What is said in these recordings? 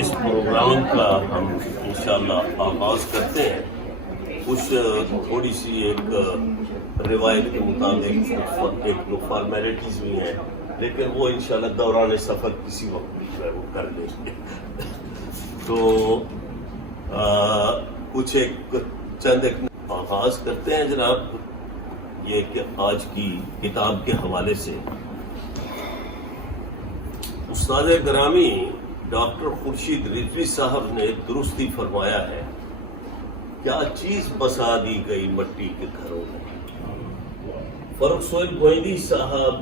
اس programme کا ہم انشاءاللہ آغاز کرتے ہیں. کچھ تھوڑی سی ایک روایت کے مطابق ایک دو فارمیلٹیز بھی ہیں، لیکن وہ انشاءاللہ دوران سفر کسی وقت جو ہے وہ کر لیں گے. تو کچھ ایک چند ایک آغاز کرتے ہیں جناب. یہ کہ آج کی کتاب کے حوالے سے استاد گرامی ڈاکٹر خورشید ریڈرز صاحب نے درست ہی فرمایا ہے، کیا چیز بسا دی گئی مٹی کے گھروں میں. فاروق سہیل گوئندی صاحب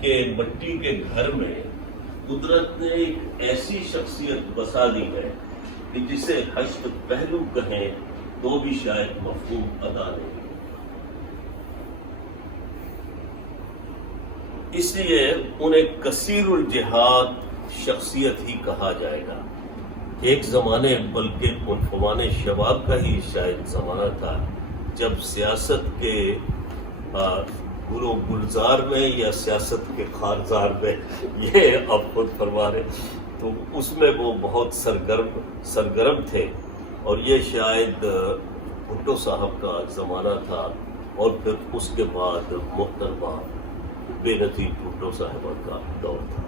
کے مٹی کے گھر میں قدرت نے ایک ایسی شخصیت بسا دی ہے کہ جسے حشر پہلو کہیں تو بھی شاید مفہوم ادا نہیں. اس لیے انہیں کثیر الجہاد شخصیت ہی کہا جائے گا. ایک زمانے بلکہ عنفوان شباب کا ہی شاید زمانہ تھا جب سیاست کے گل و گلزار میں یا سیاست کے خارزار میں، یہ آپ خود فرما رہے، تو اس میں وہ بہت سرگرم تھے. اور یہ شاید بھٹو صاحب کا زمانہ تھا، اور پھر اس کے بعد محترمہ بے نظیر بھٹو صاحبہ کا دور تھا.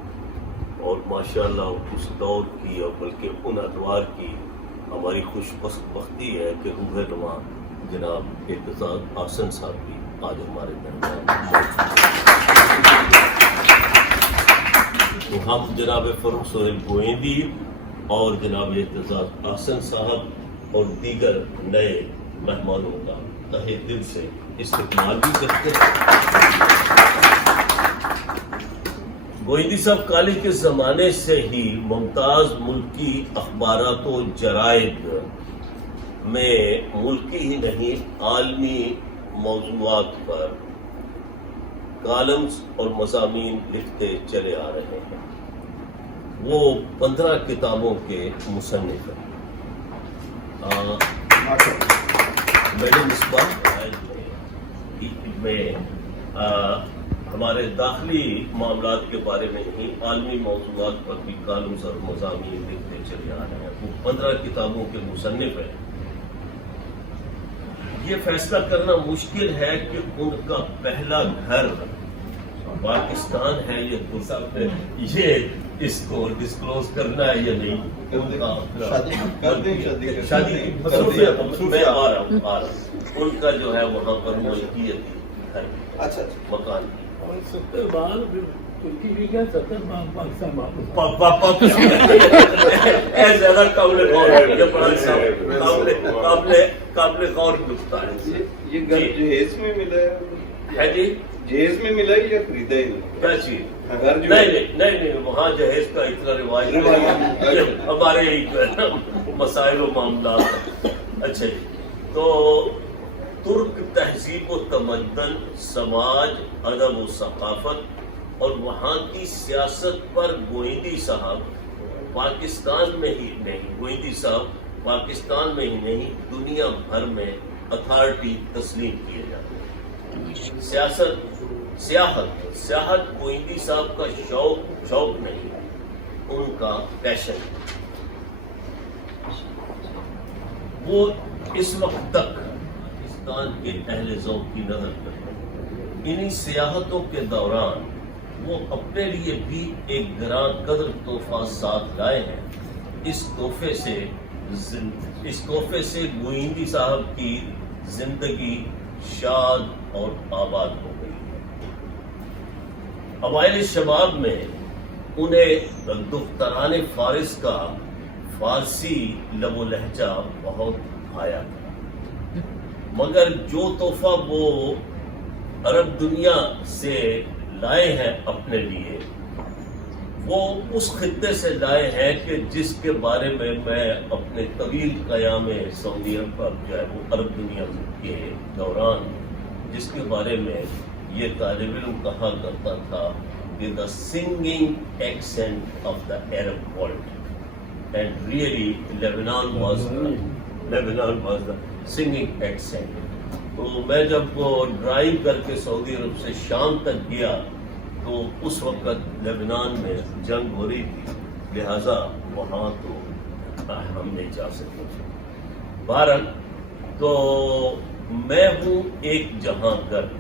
اور ماشاءاللہ اس دور کی اور بلکہ ان ادوار کی ہماری خوش بختی ہے کہ روح نما جناب اعتزاز احسن صاحب بھی آج ہمارے درمیان. تو ہم جناب فاروق سہیل گوئندی اور جناب اعتزاز احسن صاحب اور دیگر نئے مہمانوں کا تہہ دل سے استقبال بھی کرتے ہیں. گوئندی صاحب کالج کے زمانے سے ہی ممتاز ملکی اخبارات و جرائد میں ملکی ہی نہیں عالمی موضوعات پر کالمز اور مضامین لکھتے چلے آ رہے ہیں. وہ 15 کتابوں کے مصنف ہیں. میرے مصباح میں ہمارے داخلی معاملات کے بارے میں ہی عالمی موضوعات پر بھی کالمز اور مضامین لکھتے چلے آ رہے ہیں. وہ 15 کتابوں کے مصنف ہیں. یہ فیصلہ کرنا مشکل ہے کہ ان کا پہلا گھر پاکستان ہے یا دوسرا ہے. یہ اس کو ڈسکلوز کرنا ہے یا نہیں؟ شادی میں آ رہا ہوں ان کا جو ہے وہاں پر ملکیت گھر مکان کی. زیادہ قابل غور نکتا ہے. یہ گھر جہیز میں ملا ہے جی؟ جہیز میں ملا ہے یا خریدا ہی؟ کیا چیز؟ نہیں، وہاں جہیز کا اتنا رواج ہمارے ہی جو ہے نا مسائل و معاملات. اچھا جی. تو ترک تہذیب و تمدن، سماج، ادب و ثقافت اور وہاں کی سیاست پر گوئندی صاحب پاکستان میں ہی نہیں دنیا بھر میں اتھارٹی تسلیم کیے جاتے ہیں. سیاحت گوئندی صاحب کا شوق نہیں، ان کا پیشن. وہ اس وقت تک کے اہل ذوق کی نظر پر انہی سیاحتوں کے دوران وہ اپنے لیے بھی ایک گراں قدر تحفہ ساتھ لائے ہیں. اس تحفے سے گوئندی صاحب کی زندگی شاد اور آباد ہو گئی. اوائل شباب میں انہیں دختران فارس کا فارسی لب و لہجہ بہت آیا تھا، مگر جو تحفہ وہ عرب دنیا سے لائے ہیں اپنے لیے، وہ اس خطے سے لائے ہیں کہ جس کے بارے میں اپنے طویل قیام سعودی عرب پر جو ہے وہ عرب دنیا کے دوران جس کے بارے میں یہ طالب علم کہا کرتا تھا کہ the singing accent of the Arab world. And really Lebanon was the singing accent. تو میں جب ڈرائیو کر کے سعودی عرب سے شام تک گیا تو اس وقت لیبنان میں جنگ ہو رہی تھی. لہذا وہاں تو ہم نہیں جا سکتے. بہرحال تو میں ہوں ایک جہاں گرد.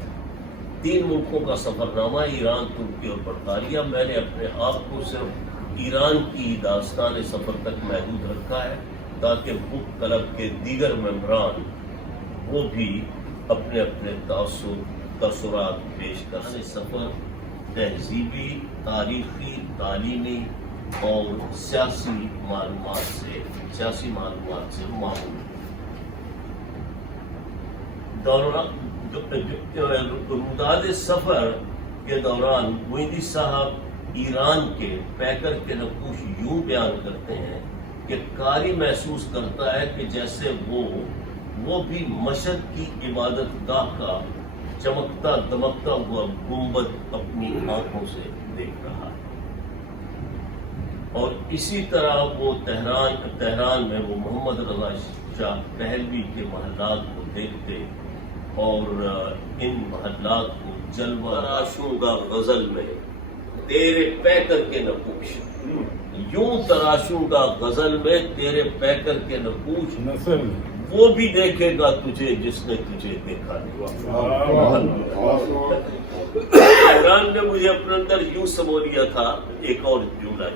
3 ملکوں کا سفر نامہ، ایران، ترکی اور برطانیہ. میں نے اپنے آپ کو صرف ایران کی داستان سفر تک محدود رکھا ہے تاکہ بک کلب کے دیگر ممبران وہ بھی اپنے اپنے تاثرات پیش کر سکیں. سفر تہذیبی، تاریخی، تعلیمی اور سیاسی معلومات سے معمول. روداد سفر کے دوران گوئندی صاحب ایران کے پیکر کے نقوش یوں بیان کرتے ہیں کہ قاری محسوس کرتا ہے کہ جیسے وہ بھی مشہد کی عبادت گاہ کا چمکتا دمکتا ہوا گنبد اپنی آنکھوں سے دیکھ رہا ہے. اور اسی طرح وہ تہران میں وہ محمد رضا شاہ پہلوی کے محلات کو دیکھتے اور ان محلات کو جلوہ تراشوں گا غزل میں تیرے پیکر کے نقوش، یوں تراشوں گا غزل میں تیرے پیکر کے نقوش، وہ بھی دیکھے گا تجھے جس نے تجھے دیکھا نہیں. تہران نے مجھے اپنے اندر یوں سمو لیا تھا. ایک اور جملہ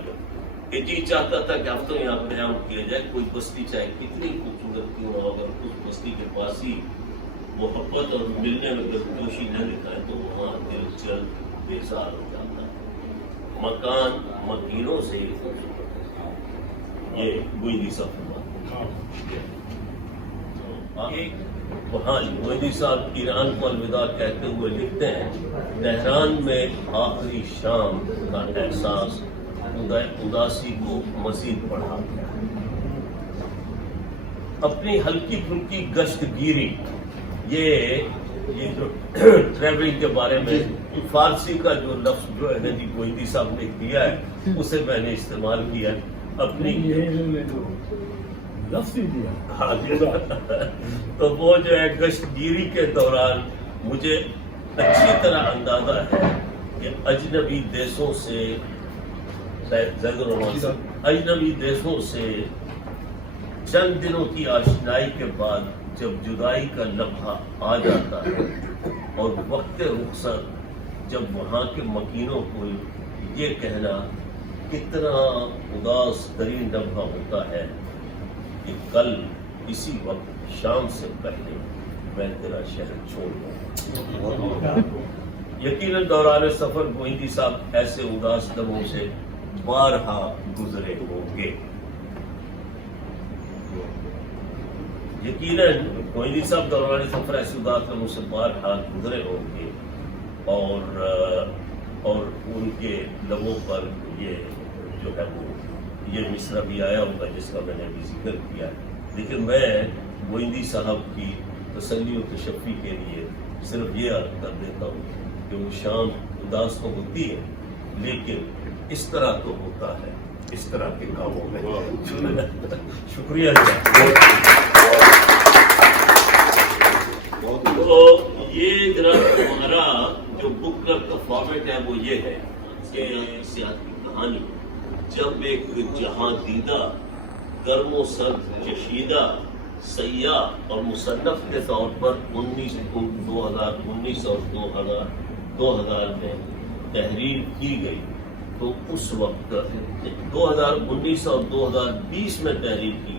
کہ جی چاہتا تھا کہ ہفتوں یہاں قیام کیا جائے. کوئی بستی چاہے کتنی خوبصورت کیوں نہ ہو، اگر اس بستی کے پاس ہی محبت اور ملنے میں گرگوشی نہ دکھائے تو وہاں دل چل بیزار ہو جاتا ہے. مکان مکینوں سے ہی خوبصورت ہے. یہ گوئندی صاحب گوئندی صاحب ایران کو الوداع کہتے ہوئے لکھتے ہیں، تہران میں آخری شام کا احساس اداسی کو مزید بڑھا گیا. اپنی ہلکی پھلکی گشت گیری، یہ جو ٹریولنگ کے بارے میں فارسی کا جو لفظ جو ہے جی گوئندی صاحب نے دیا ہے اسے میں نے استعمال کیا اپنی لفظ دیا. تو وہ جو ہے گشت گیری کے دوران مجھے اچھی طرح اندازہ ہے کہ اجنبی دیشوں سے چند دنوں کی آشنائی کے بعد جب جدائی کا لمحہ آ جاتا ہے اور وقت رخصت جب وہاں کے مکینوں کو یہ کہنا کتنا اداس ترین لمحہ ہوتا ہے کہ کل اسی وقت شام سے پہلے میں تیرا شہر چھوڑ دوں. یقیناً دوران سفر گوئندی صاحب ایسے اداس لمحوں سے بارہا گزرے ہوں گے. یقیناً گوئندی صاحب دوران سفر ایسے اداس لمحوں سے بارہا گزرے ہوں گے اور ان کے لبوں پر یہ جو ہے وہ یہ مصرع بھی آیا ہوگا جس کا میں نے بھی ذکر کیا ہے. لیکن میں گوئندی صاحب کی تسلی و تشفی کے لیے صرف یہ عرض کر دیتا ہوں کہ وہ شام اداس تو ہوتی ہے لیکن اس طرح تو ہوتا ہے اس طرح کے کاموں میں. شکریہ. تو یہ جناب ہمارا جو بک کلب کا فارمیٹ ہے وہ یہ ہے کہ سیاحت کی کہانی جب ایک جہاں دیدہ گرم و سرد چشیدہ سیاح اور مصنف کے طور پر 2019 اور 2000 میں تحریر کی گئی تو اس وقت 2019 اور 2020 میں تحریر کی